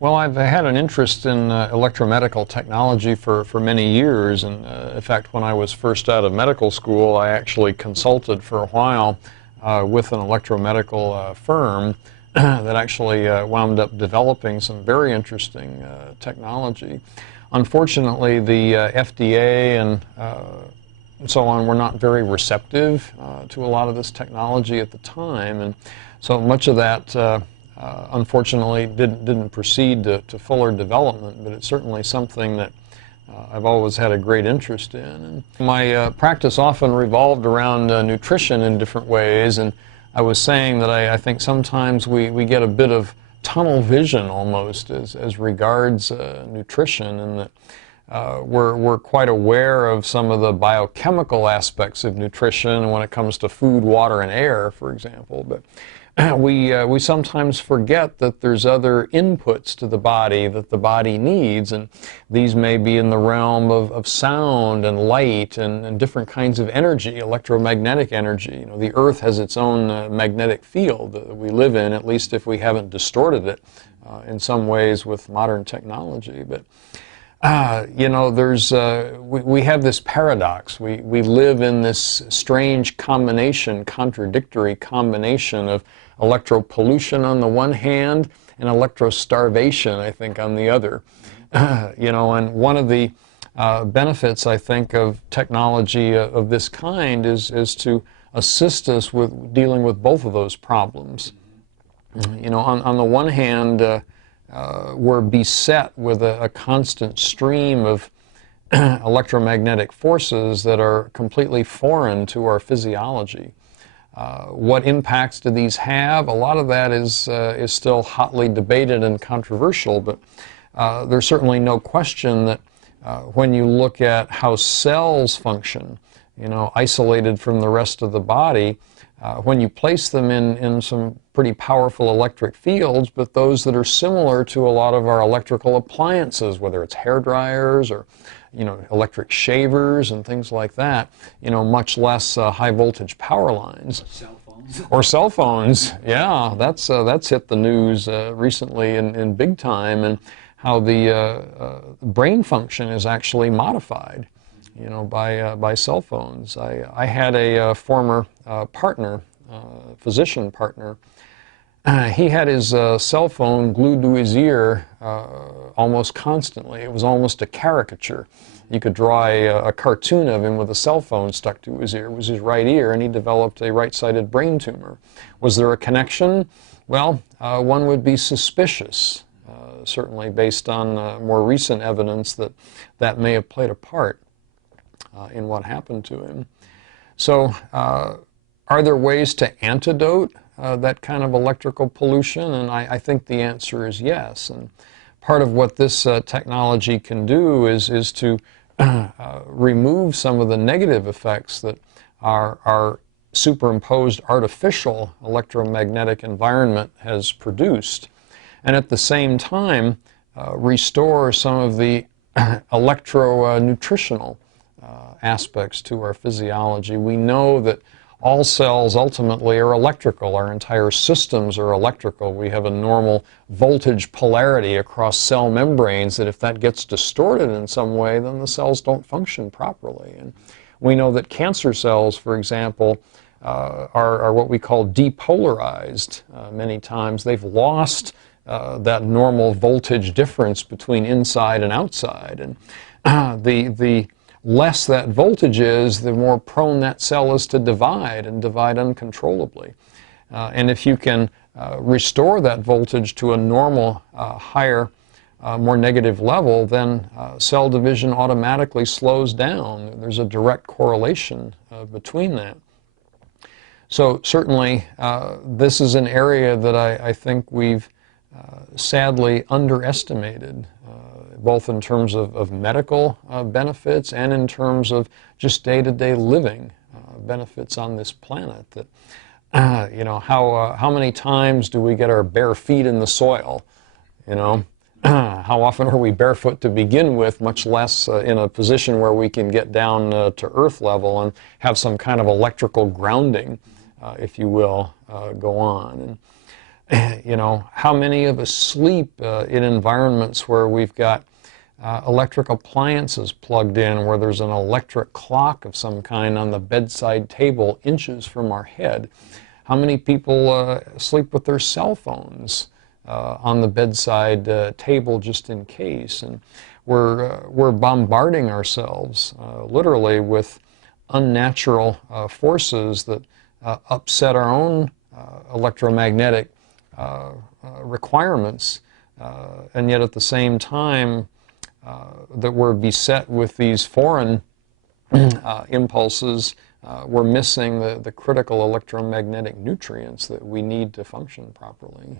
Well, I've had an interest in electromedical technology for many years, and in fact, when I was first out of medical school, I actually consulted for a while with an electromedical firm that actually wound up developing some very interesting technology. Unfortunately, the FDA and so on were not very receptive to a lot of this technology at the time, and so much of that unfortunately didn't proceed to fuller development, but it's certainly something that I've always had a great interest in. And my practice often revolved around nutrition in different ways, and I was saying that I think sometimes we get a bit of tunnel vision almost as regards nutrition, and that we're quite aware of some of the biochemical aspects of nutrition when it comes to food, water, and air, for example. But we sometimes forget that there's other inputs to the body that the body needs, and these may be in the realm of sound and light and different kinds of energy, electromagnetic energy. You know, the Earth has its own magnetic field that we live in, at least if we haven't distorted it in some ways with modern technology. But you know, we have this paradox. We live in this strange combination, contradictory combination of electropollution on the one hand and electrostarvation, I think, on the other. You know, and one of the benefits, I think, of technology of this kind is to assist us with dealing with both of those problems. You know, on the one hand, we're beset with a constant stream of electromagnetic forces that are completely foreign to our physiology. What impacts do these have? A lot of that is still hotly debated and controversial, but there's certainly no question that when you look at how cells function, you know, isolated from the rest of the body, when you place them in some pretty powerful electric fields, but those that are similar to a lot of our electrical appliances, whether it's hair dryers or, you know, electric shavers and things like that, you know, much less high voltage power lines. Cell phones. Or cell phones, yeah, that's hit the news recently in big time, and how the brain function is actually modified, you know, by cell phones. I had a former partner, physician partner. He had his cell phone glued to his ear almost constantly. It was almost a caricature. You could draw a cartoon of him with a cell phone stuck to his ear. It was his right ear, and he developed a right-sided brain tumor. Was there a connection? Well, one would be suspicious, certainly based on more recent evidence that may have played a part in what happened to him. So, are there ways to antidote that kind of electrical pollution? And I think the answer is yes. And part of what this technology can do is to remove some of the negative effects that our superimposed artificial electromagnetic environment has produced, and at the same time restore some of the electro-nutritional aspects to our physiology. We know that all cells ultimately are electrical. Our entire systems are electrical. We have a normal voltage polarity across cell membranes that if that gets distorted in some way, then the cells don't function properly. And we know that cancer cells, for example, are what we call depolarized many times. They've lost that normal voltage difference between inside and outside. And the less that voltage is, the more prone that cell is to divide, and divide uncontrollably. And if you can restore that voltage to a normal, higher, more negative level, then cell division automatically slows down. There's a direct correlation between that. So certainly this is an area that I think we've sadly underestimated, both in terms of medical benefits and in terms of just day-to-day living benefits on this planet. That you know, how many times do we get our bare feet in the soil? You know, how often are we barefoot to begin with, much less in a position where we can get down to earth level and have some kind of electrical grounding, if you will, go on. And You know, how many of us sleep in environments where we've got electric appliances plugged in, where there's an electric clock of some kind on the bedside table inches from our head? How many people sleep with their cell phones on the bedside table just in case? And we're bombarding ourselves literally with unnatural forces that upset our own electromagnetic requirements, and yet at the same time that we're beset with these foreign impulses, we're missing the critical electromagnetic nutrients that we need to function properly.